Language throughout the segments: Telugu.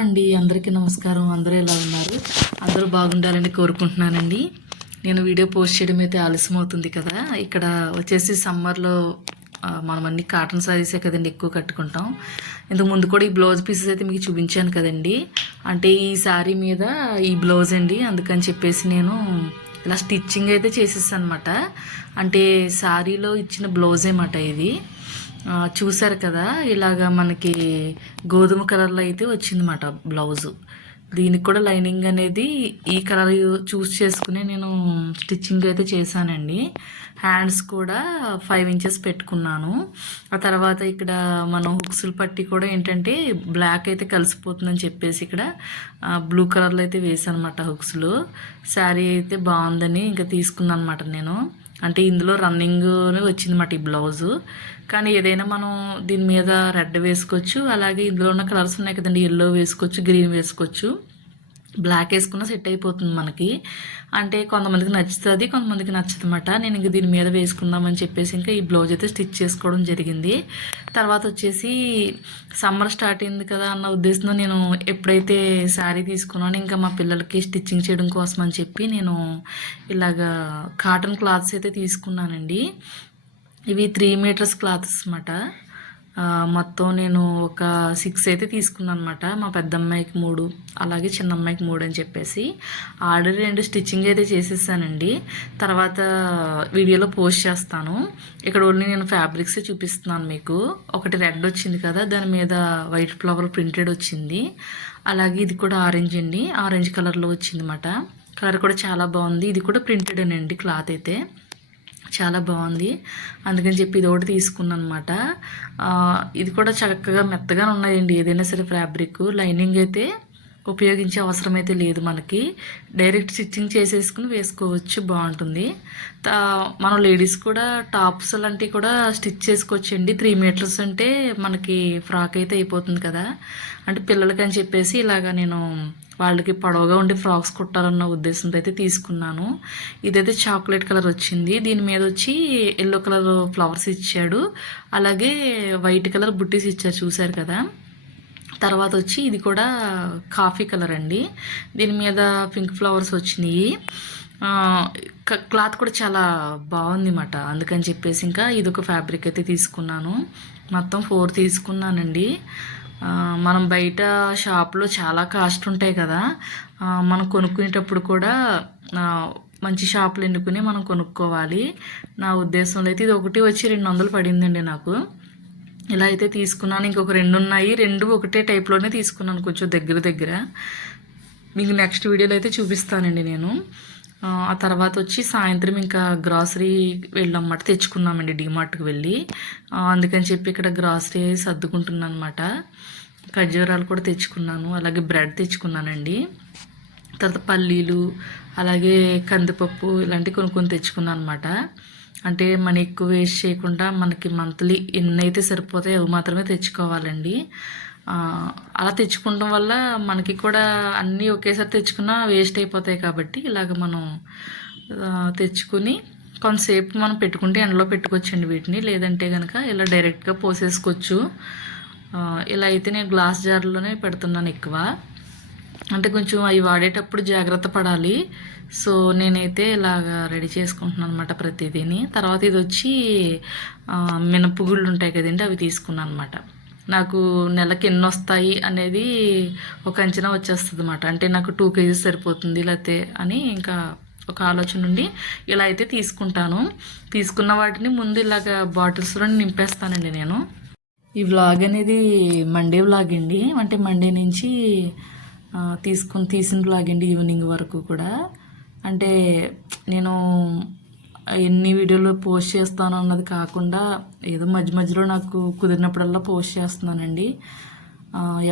అండి. అందరికీ నమస్కారం. అందరూ ఎలా ఉన్నారు? అందరూ బాగుండాలని కోరుకుంటున్నానండి. నేను వీడియో పోస్ట్ చేయడం అయితే ఆలస్యం అవుతుంది కదా. ఇక్కడ వచ్చేసి సమ్మర్లో మనం అన్ని కాటన్ శారీసే కదండి ఎక్కువ కట్టుకుంటాం. ఇంతకు ముందు కూడా ఈ బ్లౌజ్ పీసెస్ అయితే మీకు చూపించాను కదండి. అంటే ఈ శారీ మీద ఈ బ్లౌజ్ అండి, అందుకని చెప్పేసి నేను ఇలా స్టిచ్చింగ్ అయితే చేసేసాను అనమాట. అంటే శారీలో ఇచ్చిన బ్లౌజే మాట ఇది. చూసారు కదా, ఇలాగా మనకి గోధుమ కలర్లో అయితే వచ్చిందన్నమాట బ్లౌజు. దీనికి కూడా లైనింగ్ అనేది ఈ కలర్ చూస్ చేసుకుని నేను స్టిచ్చింగ్ అయితే చేశానండి. హ్యాండ్స్ కూడా 5 ఇంచెస్ పెట్టుకున్నాను. ఆ తర్వాత ఇక్కడ మనం హుక్స్లు పట్టి కూడా ఏంటంటే బ్లాక్ అయితే కలిసిపోతుందని చెప్పేసి ఇక్కడ బ్లూ కలర్లో అయితే వేసాను అనమాట హుక్స్లు. శారీ అయితే బాగుందని ఇంకా తీసుకున్నాను అనమాట నేను. అంటే ఇందులో రన్నింగ్ వచ్చిందన్నమాట ఈ బ్లౌజు. కానీ ఏదైనా మనం దీని మీద రెడ్ వేసుకోవచ్చు, అలాగే ఇందులో ఉన్న కలర్స్ ఉన్నాయి కదండి, ఎల్లో వేసుకోవచ్చు, గ్రీన్ వేసుకోవచ్చు, బ్లాక్ వేసుకున్న సెట్ అయిపోతుంది మనకి. అంటే కొంతమందికి నచ్చుతుంది, కొంతమందికి నచ్చదన్నమాట. నేను ఇంక దీని మీద వేసుకుందామని చెప్పేసి ఇంకా ఈ బ్లౌజ్ అయితే స్టిచ్ చేసుకోవడం జరిగింది. తర్వాత వచ్చేసి సమ్మర్ స్టార్ట్ అయింది కదా అన్న ఉద్దేశంతో నేను ఎప్పుడైతే శారీ తీసుకున్నాను ఇంకా మా పిల్లలకి స్టిచ్చింగ్ చేయడం కోసం అని చెప్పి నేను ఇలాగా కాటన్ క్లాత్స్ అయితే తీసుకున్నానండి. ఇవి 3 మీటర్స్ క్లాత్స్ అన్నమాట. మొత్తం నేను ఒక 6 అయితే తీసుకున్నాను అనమాట. మా పెద్ద అమ్మాయికి 3, అలాగే చిన్న అమ్మాయికి 3 అని చెప్పేసి ఆల్రెడీ 2 స్టిచ్చింగ్ అయితే చేసేసానండి. తర్వాత వీడియోలో పోస్ట్ చేస్తాను. ఇక్కడ ఓన్లీ నేను ఫ్యాబ్రిక్సే చూపిస్తున్నాను మీకు. ఒకటి రెడ్ వచ్చింది కదా, దాని మీద వైట్ ఫ్లవర్ ప్రింటెడ్ వచ్చింది. అలాగే ఇది కూడా ఆరెంజ్ అండి, ఆరెంజ్ కలర్లో వచ్చింది అన్నమాట. కలర్ కూడా చాలా బాగుంది. ఇది కూడా ప్రింటెడ్ అండి, క్లాత్ అయితే చాలా బాగుంది. అందుకని చెప్పి ఇది ఒకటి తీసుకున్నాను అనమాట. ఇది కూడా చక్కగా మెత్తగానే ఉన్నాయండి. ఏదైనా సరే ఫ్యాబ్రిక్ లైనింగ్ అయితే ఉపయోగించే అవసరం అయితే లేదు మనకి. డైరెక్ట్ స్టిచ్చింగ్ చేసేసుకుని వేసుకోవచ్చు, బాగుంటుంది. మనం లేడీస్ కూడా టాప్స్ అలాంటివి కూడా స్టిచ్ చేసుకోవచ్చండి. 3 మీటర్స్ అంటే మనకి ఫ్రాక్ అయితే అయిపోతుంది కదా. అంటే పిల్లలకి అని చెప్పేసి ఇలాగా నేను వాళ్ళకి పొడవుగా ఉండే ఫ్రాక్స్ కుట్టాలన్న ఉద్దేశంతో అయితే తీసుకున్నాను. ఇదైతే చాక్లెట్ కలర్ వచ్చింది. దీని మీద వచ్చి ఎల్లో కలర్ ఫ్లవర్స్ ఇచ్చాడు, అలాగే వైట్ కలర్ బుట్టీస్ ఇచ్చారు, చూసారు కదా. తర్వాత వచ్చి ఇది కూడా కాఫీ కలర్ అండి, దీని మీద పింక్ ఫ్లవర్స్ వచ్చినాయి. క్లాత్ కూడా చాలా బాగుంది అన్నమాట. అందుకని చెప్పేసి ఇంకా ఇదొక ఫ్యాబ్రిక్ అయితే తీసుకున్నాను. మొత్తం 4 తీసుకున్నానండి. మనం బయట షాప్లో చాలా కాస్ట్ ఉంటాయి కదా, మనం కొనుక్కునేటప్పుడు కూడా మంచి షాపులు ఎన్నుకుని మనం కొనుక్కోవాలి. నా ఉద్దేశంలో అయితే ఇది ఒకటి వచ్చి 200 పడిందండి నాకు. ఇలా అయితే తీసుకున్నాను. ఇంకొక 2 ఉన్నాయి, 2 ఒకటే టైప్లోనే తీసుకున్నాను, కొంచెం దగ్గర. మీకు నెక్స్ట్ వీడియోలో అయితే చూపిస్తానండి నేను. ఆ తర్వాత వచ్చి సాయంత్రం ఇంకా గ్రాసరీ వెళ్ళామన్నమాట, తెచ్చుకున్నామండి డీమార్ట్కి వెళ్ళి. అందుకని చెప్పి ఇక్కడ గ్రాసరీ సర్దుకుంటున్నాను అనమాట. ఖర్జూరాలు కూడా తెచ్చుకున్నాను, అలాగే బ్రెడ్ తెచ్చుకున్నానండి. తర్వాత పల్లీలు, అలాగే కందిపప్పు ఇలాంటివి కొనుక్కొని తెచ్చుకున్నాను అనమాట. అంటే మనీ ఎక్కువ వేస్ట్ చేయకుండా మనకి మంత్లీ ఎన్ని అయితే సరిపోతాయో అవి మాత్రమే తెచ్చుకోవాలండి. అలా తెచ్చుకోవడం వల్ల మనకి కూడా అన్నీ ఒకేసారి తెచ్చుకున్నా వేస్ట్ అయిపోతాయి. కాబట్టి ఇలాగ మనం తెచ్చుకుని కొంతసేపు మనం పెట్టుకుంటే ఎండలో పెట్టుకోవచ్చండి వీటిని, లేదంటే కనుక ఇలా డైరెక్ట్గా పోసేసుకోవచ్చు. ఇలా అయితే నేను గ్లాస్ జార్లోనే పెడుతున్నాను ఎక్కువ. అంటే కొంచెం అవి వాడేటప్పుడు జాగ్రత్త పడాలి. సో నేనైతే ఇలాగా రెడీ చేసుకుంటున్నాను అనమాట ప్రతిదీని. తర్వాత ఇది వచ్చి మినపగుళ్ళు ఉంటాయి కదండి, అవి తీసుకున్నాను అనమాట. నాకు నెలకి ఎన్ని వస్తాయి అనేది ఒక అంచనా వచ్చేస్తుంది అనమాట. అంటే నాకు 2 కేజీస్ సరిపోతుంది లేకపోతే అని ఇంకా ఒక ఆలోచన నుండి ఇలా అయితే తీసుకుంటాను. తీసుకున్న వాటిని ముందు ఇలాగ బాటిల్స్లో నింపేస్తానండి నేను. ఈ వ్లాగ్ అనేది మండే వ్లాగ్ అండి, అంటే మండే నుంచి తీసిన వ్లాగ్ అండి, ఈవినింగ్ వరకు కూడా. అంటే నేను ఎన్ని వీడియోలు పోస్ట్ చేస్తాను అన్నది కాకుండా ఏదో మధ్యలో నాకు కుదిరినప్పుడల్లా పోస్ట్ చేస్తున్నానండి.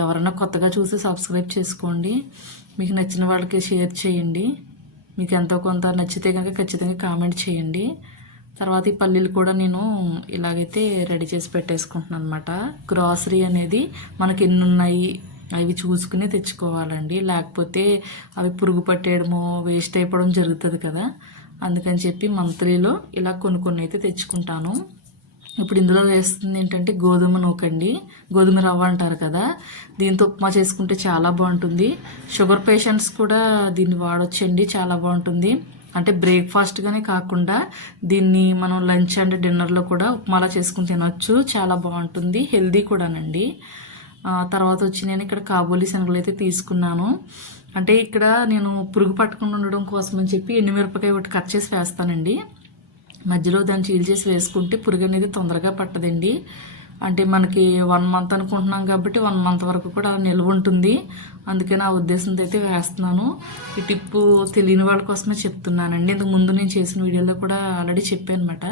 ఎవరైనా కొత్తగా చూసి సబ్స్క్రైబ్ చేసుకోండి, మీకు నచ్చిన వాళ్ళకి షేర్ చేయండి. మీకు ఎంతో కొంత నచ్చితే కనుక ఖచ్చితంగా కామెంట్ చేయండి. తర్వాత ఈ పల్లీలు కూడా నేను ఇలాగైతే రెడీ చేసి పెట్టేసుకుంటున్నాను అనమాట. గ్రాసరీ అనేది మనకి ఎన్ని ఉన్నాయి అవి చూసుకుని తెచ్చుకోవాలండి, లేకపోతే అవి పురుగు పట్టేయడమో వేస్ట్ అయిపోవడం జరుగుతుంది కదా. అందుకని చెప్పి మంత్లీలో ఇలా కొన్ని అయితే తెచ్చుకుంటాను. ఇప్పుడు ఇందులో వేస్తుంది ఏంటంటే గోధుమ నూకండి, గోధుమ రవ్వ అంటారు కదా, దీంతో ఉప్మా చేసుకుంటే చాలా బాగుంటుంది. షుగర్ పేషెంట్స్ కూడా దీన్ని వాడొచ్చండి, చాలా బాగుంటుంది. అంటే బ్రేక్ఫాస్ట్గానే కాకుండా దీన్ని మనం లంచ్ అండ్ డిన్నర్లో కూడా ఉప్మాలా చేసుకుని తినొచ్చు, చాలా బాగుంటుంది, హెల్దీ కూడానండి. తర్వాత వచ్చి నేను ఇక్కడ కాబూలీ శనగలు అయితే తీసుకున్నాను. అంటే ఇక్కడ నేను పురుగు పట్టకుండా ఉండడం కోసం అని చెప్పి ఎండుమిరపకాయ ఒకటి కట్ చేసి వేస్తానండి. మధ్యలో దాన్ని చీల్చేసి వేసుకుంటే పురుగు అనేది తొందరగా పట్టదండి. అంటే మనకి 1 మంత్ అనుకుంటున్నాం కాబట్టి 1 మంత్ వరకు కూడా నిల్వ ఉంటుంది. అందుకని ఆ ఉద్దేశంతో అయితే వేస్తున్నాను. ఈ టిప్పు తెలియని వాళ్ళ కోసమే చెప్తున్నానండి. ఇంతకు ముందు నేను చేసిన వీడియోలో కూడా ఆల్రెడీ చెప్పాను అనమాట.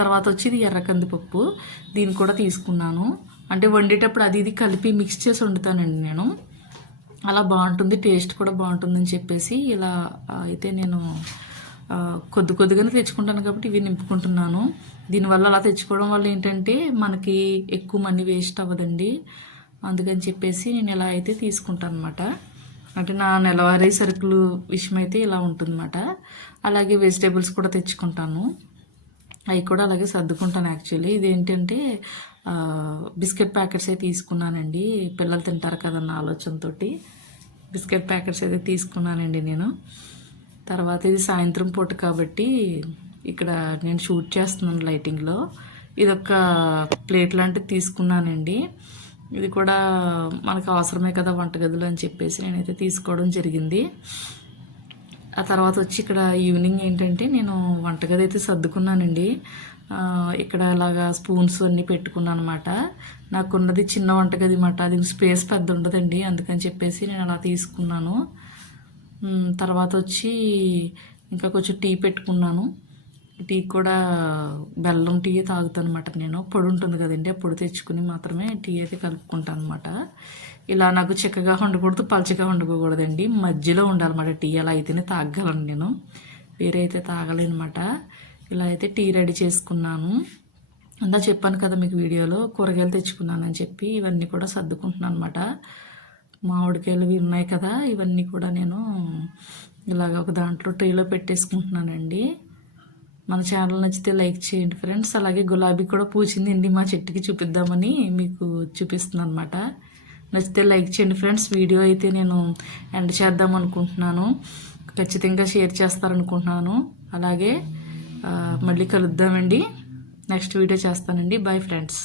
తర్వాత వచ్చి ఇది ఎర్ర కందిపప్పు, దీన్ని కూడా తీసుకున్నాను. అంటే వండేటప్పుడు అది ఇది కలిపి మిక్స్ చేసి వండుతానండి నేను. అలా బాగుంటుంది, టేస్ట్ కూడా బాగుంటుందని చెప్పేసి ఇలా అయితే నేను కొద్దిగానే తెచ్చుకుంటాను కాబట్టి ఇవి నింపుకుంటున్నాను. దీనివల్ల అలా తెచ్చుకోవడం వల్ల ఏంటంటే మనకి ఎక్కువ మనీ వేస్ట్ అవ్వదండి. అందుకని చెప్పేసి నేను ఇలా అయితే తీసుకుంటాను అనమాట. అంటే నా నెలవారీ సరుకులు విషయం అయితే ఇలా ఉంటుందన్నమాట. అలాగే వెజిటేబుల్స్ కూడా తెచ్చుకుంటాను, అవి కూడా అలాగే సర్దుకుంటాను. యాక్చువల్లీ ఇదేంటంటే బిస్కెట్ ప్యాకెట్స్ అయితే తీసుకున్నానండి, పిల్లలు తింటారు కదన్న ఆలోచనతో బిస్కెట్ ప్యాకెట్స్ అయితే తీసుకున్నానండి నేను. తర్వాత ఇది సాయంత్రం పూట కాబట్టి ఇక్కడ నేను షూట్ చేస్తున్నాను లైటింగ్లో. ఇదొక ప్లేట్ లాంటిది తీసుకున్నానండి. ఇది కూడా మనకు అవసరమే కదా వంటగదిలో అని చెప్పేసి నేనైతే తీసుకోవడం జరిగింది. ఆ తర్వాత వచ్చి ఇక్కడ ఈవినింగ్ ఏంటంటే నేను వంటగది అయితే సర్దుకున్నానండి. ఇక్కడ ఇలాగా స్పూన్స్ అన్నీ పెట్టుకున్నాను అనమాట. నాకున్నది చిన్న వంటగది అన్నమాట, దీనికి స్పేస్ పెద్ద ఉండదండి, అందుకని చెప్పేసి నేను అలా తీసుకున్నాను. తర్వాత వచ్చి ఇంకా కొంచెం టీ పెట్టుకున్నాను. టీ కూడా బెల్లం టీ తాగుతాను అనమాట నేను. పొడి ఉంటుంది కదండి, ఆ పొడి తెచ్చుకుని మాత్రమే టీ అయితే కలుపుకుంటాను అనమాట. ఇలా నాకు చిక్కగా ఉండకూడదు, పలచగా ఉండకూడదండి, మధ్యలో ఉండాలన్నమాట టీ. అలా అయితేనే తాగలను నేను, వేరే అయితే తాగలేనమాట. ఇలా అయితే టీ రెడీ చేసుకున్నాను. అందా చెప్పాను కదా మీకు వీడియోలో, కూరగాయలు తెచ్చుకున్నానని చెప్పి ఇవన్నీ కూడా సర్దుకుంటున్నాను అనమాట. మామిడికాయలు ఇవి ఉన్నాయి కదా, ఇవన్నీ కూడా నేను ఇలాగ ఒక దాంట్లో ట్రేలో పెట్టేసుకుంటున్నానండి. మన ఛానల్ నచ్చితే లైక్ చేయండి ఫ్రెండ్స్. అలాగే గులాబీ కూడా పూచిందండి మా చెట్టుకి, చూపిద్దామని మీకు చూపిస్తున్నాను అనమాట. నచ్చితే లైక్ చేయండి ఫ్రెండ్స్. వీడియో అయితే నేను ఎండ్ చేద్దాం అనుకుంటున్నాను, ఖచ్చితంగా షేర్ చేస్తారనుకుంటున్నాను. అలాగే మళ్ళీ కలుద్దామండి, నెక్స్ట్ వీడియో చేస్తానండి. Bye friends.